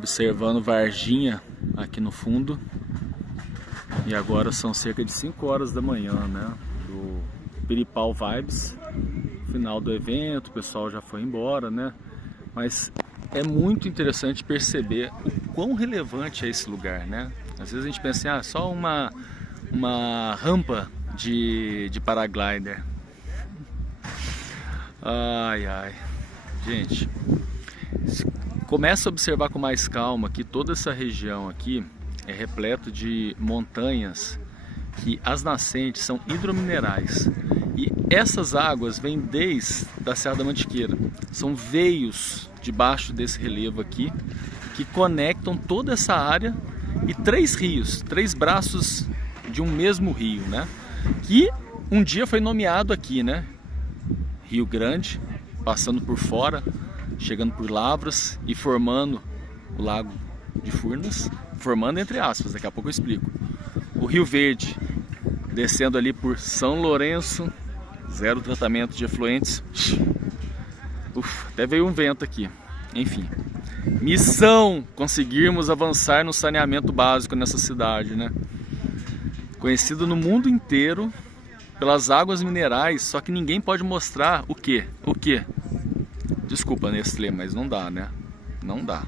observando Varginha aqui no fundo. E agora são cerca de 5 horas da manhã, né? Do Piripau Vibes. Final do evento, o pessoal já foi embora, né? Mas é muito interessante perceber o quão relevante é esse lugar, né? Às vezes a gente pensa assim, só uma rampa de paraglider. Ai, ai. Gente, começa a observar com mais calma que toda essa região aqui é repleto de montanhas que as nascentes são hidrominerais. E essas águas vêm desde da Serra da Mantiqueira. São veios debaixo desse relevo aqui que conectam toda essa área e 3 rios, 3 braços de um mesmo rio, né? Que um dia foi nomeado aqui, né? Rio Grande, passando por fora, chegando por Lavras e formando o Lago de Furnas, formando entre aspas, daqui a pouco eu explico. O Rio Verde, descendo ali por São Lourenço, zero tratamento de efluentes. Até veio um vento aqui. Enfim, missão conseguirmos avançar no saneamento básico nessa cidade, né? Conhecido no mundo inteiro pelas águas minerais, só que ninguém pode mostrar o quê? O quê? Desculpa, Nestlé, mas não dá, né? Não dá.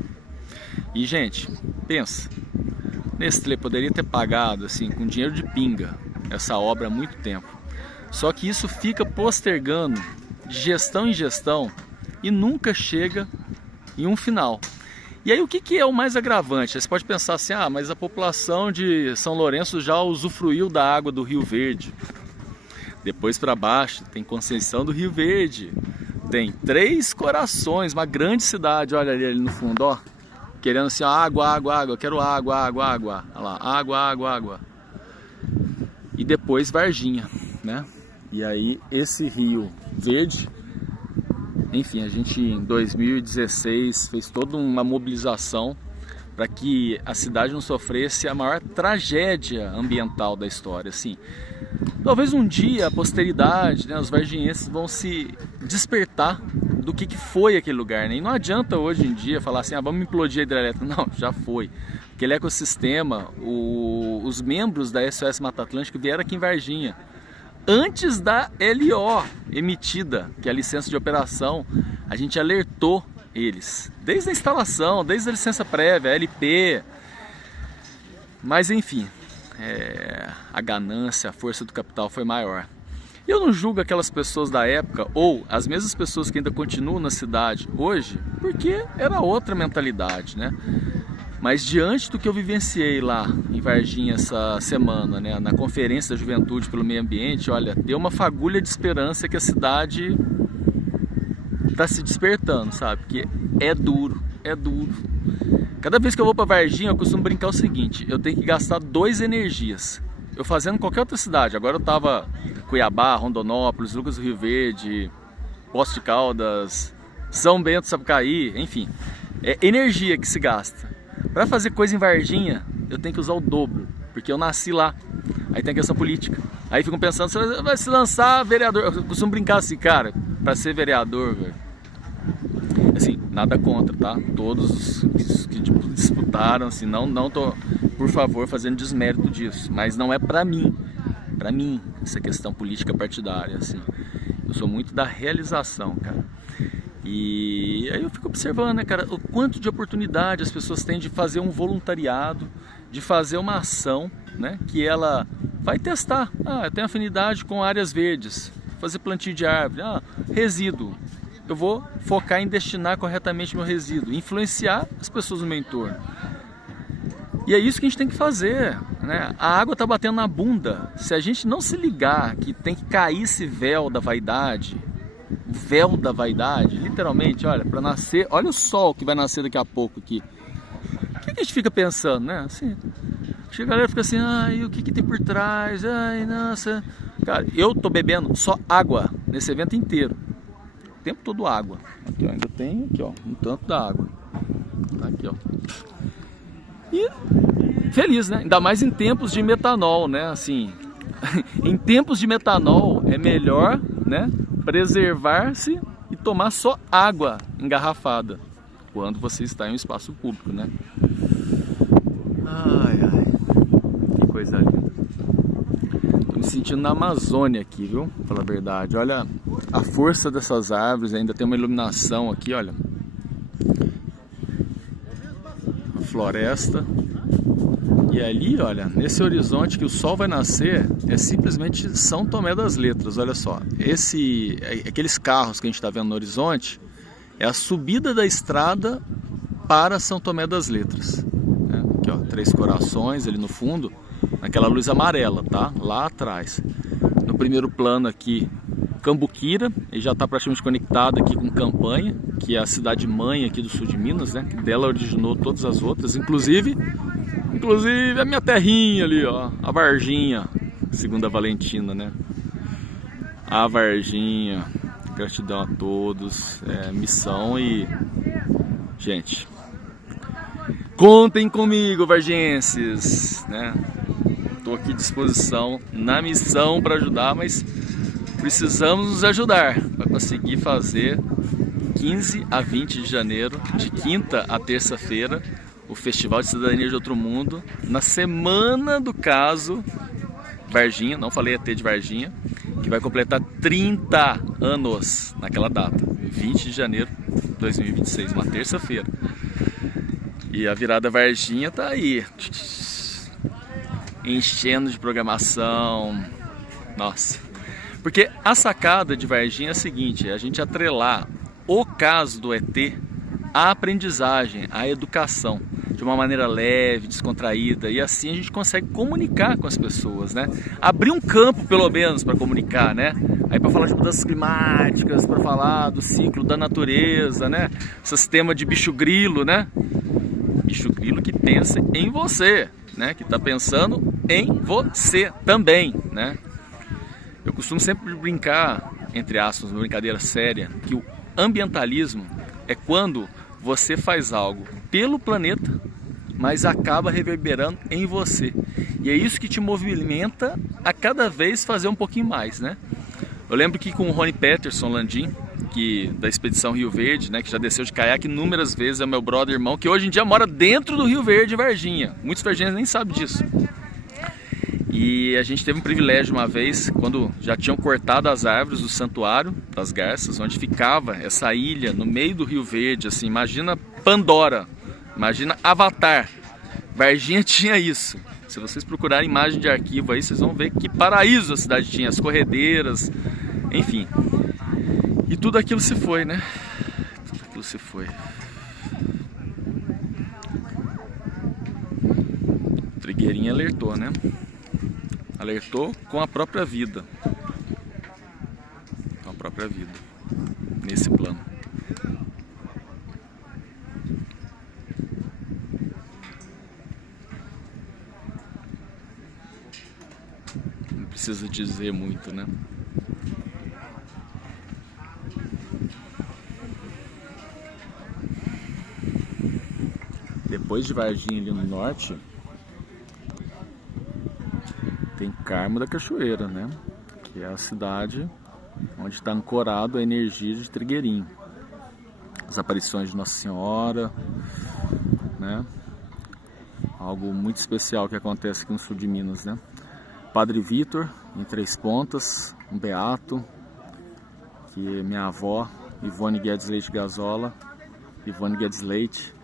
E, gente, pensa, Nestlé poderia ter pagado, assim, com dinheiro de pinga, essa obra há muito tempo. Só que isso fica postergando de gestão em gestão e nunca chega em um final. E aí o que é o mais agravante? Você pode pensar assim, mas a população de São Lourenço já usufruiu da água do Rio Verde. Depois para baixo tem Conceição do Rio Verde, tem Três Corações, uma grande cidade, olha ali no fundo, ó, querendo assim, água, água, água, eu quero água, água, água, olha lá, água, água, água. E depois Varginha, né? E aí esse Rio Verde, enfim, a gente em 2016 fez toda uma mobilização para que a cidade não sofresse a maior tragédia ambiental da história, assim. Talvez um dia a posteridade, né, os varginhenses vão se despertar do que foi aquele lugar, né? E não adianta hoje em dia falar assim, vamos implodir a hidrelétrica. Não, já foi. Aquele ecossistema, os membros da SOS Mata Atlântica vieram aqui em Varginha. Antes da LO emitida, que é a licença de operação, a gente alertou eles. Desde a instalação, desde a licença prévia, a LP. Mas enfim, a ganância, a força do capital foi maior. E eu não julgo aquelas pessoas da época, ou as mesmas pessoas que ainda continuam na cidade hoje, porque era outra mentalidade, né? Mas diante do que eu vivenciei lá em Varginha essa semana, né, na Conferência da Juventude pelo Meio Ambiente, olha, deu uma fagulha de esperança que a cidade está se despertando, sabe? Porque é duro, é duro. Cada vez que eu vou para Varginha, eu costumo brincar o seguinte, eu tenho que gastar 2 energias. Eu fazendo qualquer outra cidade, agora eu estava Cuiabá, Rondonópolis, Lucas do Rio Verde, Poços de Caldas, São Bento, Sapucaí, enfim. É energia que se gasta. Para fazer coisa em Varginha, eu tenho que usar o dobro, porque eu nasci lá. Aí tem a questão política. Aí ficam pensando, você vai se lançar vereador. Eu costumo brincar assim, cara, para ser vereador, velho. Assim, nada contra, tá? Todos os que disputaram, assim, não tô, por favor, fazendo desmérito disso. Mas não é para mim, essa questão política partidária, assim. Eu sou muito da realização, cara. E aí eu fico observando, né, cara, o quanto de oportunidade as pessoas têm de fazer um voluntariado, de fazer uma ação, né, que ela vai testar. Eu tenho afinidade com áreas verdes, fazer plantio de árvore, resíduo. Eu vou focar em destinar corretamente meu resíduo, influenciar as pessoas no meu entorno. E é isso que a gente tem que fazer, né? A água está batendo na bunda. Se a gente não se ligar que tem que cair esse véu da vaidade, literalmente, olha, para nascer, olha o sol que vai nascer daqui a pouco aqui. O que a gente fica pensando, né? Assim, a galera fica assim, o que tem por trás? Ai, nossa. Cara, eu tô bebendo só água nesse evento inteiro. O tempo todo água. Aqui, ó, ainda tem aqui, ó, um tanto da água. Tá aqui, ó. E feliz, né? Ainda mais em tempos de metanol, né? Assim, em tempos de metanol é melhor, né, preservar-se e tomar só água engarrafada. quando você está em um espaço público, né? Ai, ai, que coisa linda. Tô me sentindo na Amazônia aqui, viu? Pra falar a verdade. Olha a força dessas árvores, ainda tem uma iluminação aqui, olha. A floresta. E ali, olha, nesse horizonte que o sol vai nascer, é simplesmente São Tomé das Letras, olha só. Aqueles carros que a gente está vendo no horizonte, é a subida da estrada para São Tomé das Letras. Né? Aqui, ó, Três Corações ali no fundo, naquela luz amarela, tá? Lá atrás. No primeiro plano aqui, Cambuquira, ele já está praticamente conectado aqui com Campanha, que é a cidade mãe aqui do sul de Minas, né? Que dela originou todas as outras, inclusive a minha terrinha ali, ó, a Varginha, segundo a Valentina, né? A Varginha, gratidão a todos, missão e... Gente, contem comigo, vargenses, né? Tô aqui à disposição na missão para ajudar, mas precisamos nos ajudar para conseguir fazer 15 a 20 de janeiro, de quinta a terça-feira, o Festival de Cidadania de Outro Mundo, na semana do caso Varginha, não falei ET de Varginha, que vai completar 30 anos naquela data, 20 de janeiro de 2026, uma terça-feira. E a virada Varginha tá aí, enchendo de programação, nossa. Porque a sacada de Varginha é a seguinte, é a gente atrelar o caso do ET à aprendizagem, à educação, de uma maneira leve, descontraída, e assim a gente consegue comunicar com as pessoas, né? Abrir um campo, pelo menos, para comunicar, né? Aí para falar de mudanças climáticas, para falar do ciclo da natureza, né? Esse sistema de bicho grilo, né? Bicho grilo que pensa em você, né? Que está pensando em você também, né? Eu costumo sempre brincar, entre aspas, uma brincadeira séria, que o ambientalismo é quando você faz algo pelo planeta, mas acaba reverberando em você. E é isso que te movimenta a cada vez fazer um pouquinho mais, né? Eu lembro que com o Rony Peterson Landim, da expedição Rio Verde, né, que já desceu de caiaque inúmeras vezes, é meu brother irmão, que hoje em dia mora dentro do Rio Verde, Varginha. Muitos varginhos nem sabem disso. E a gente teve um privilégio uma vez, quando já tinham cortado as árvores do Santuário das Garças, onde ficava essa ilha no meio do Rio Verde, assim, imagina Pandora, imagina Avatar. Varginha tinha isso. Se vocês procurarem imagem de arquivo aí, vocês vão ver que paraíso a cidade tinha, as corredeiras, enfim. E tudo aquilo se foi, né? Tudo aquilo se foi. O Trigueirinho alertou, né? Alertou com a própria vida. Com a própria vida. Nesse plano. Não precisa dizer muito, né? Depois de Varginha ali no norte, tem Carmo da Cachoeira, né? Que é a cidade onde está ancorado a energia de Trigueirinho. As aparições de Nossa Senhora, né? Algo muito especial que acontece aqui no sul de Minas, né? Padre Vitor, em Três Pontas, um beato, que é minha avó, Ivone Guedes Leite Gazola, Ivone Guedes Leite,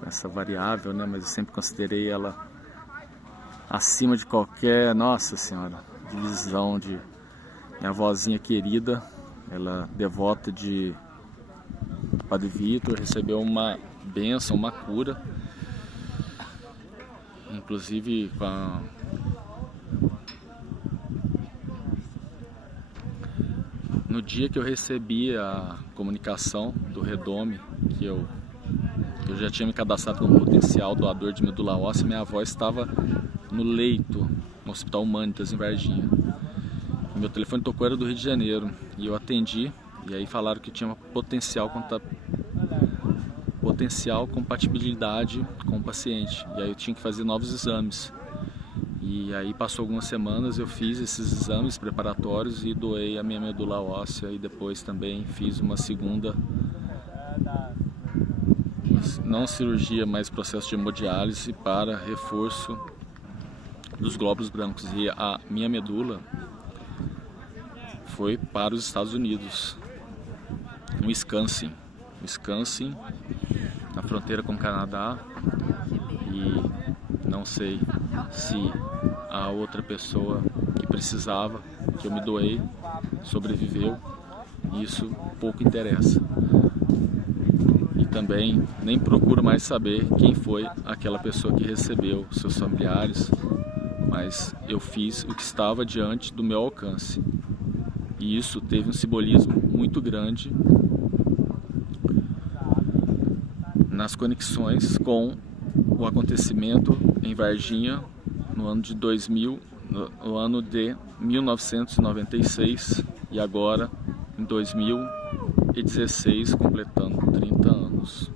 com essa variável, né? Mas eu sempre considerei ela acima de qualquer, nossa senhora, divisão de minha avózinha querida, ela devota de Padre Vitor, recebeu uma bênção, uma cura, inclusive no dia que eu recebi a comunicação do Redome, que eu já tinha me cadastrado como potencial doador de medula óssea, minha avó estava no leito, no Hospital Humanitas, em Varginha. Meu telefone tocou, era do Rio de Janeiro, e eu atendi, e aí falaram que tinha uma potencial compatibilidade com o paciente, e aí eu tinha que fazer novos exames. E aí passou algumas semanas, eu fiz esses exames preparatórios e doei a minha medula óssea, e depois também fiz uma segunda não cirurgia, mas processo de hemodiálise para reforço dos glóbulos brancos. E a minha medula foi para os Estados Unidos, um Wisconsin, na fronteira com o Canadá. E não sei se a outra pessoa que precisava, que eu me doei, sobreviveu. Isso pouco interessa. E também nem procuro mais saber quem foi aquela pessoa que recebeu, seus familiares, mas eu fiz o que estava diante do meu alcance. E isso teve um simbolismo muito grande nas conexões com o acontecimento em Varginha no ano de 1996 e agora em 2016, completando 30 anos.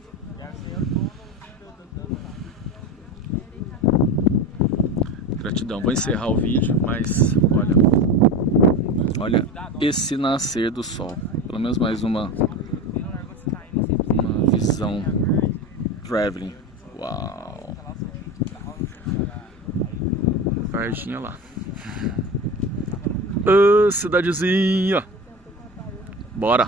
Gratidão. Vou encerrar o vídeo, mas olha esse nascer do sol. Pelo menos mais uma visão traveling. Uau! Varginha lá. Cidadezinha! Bora!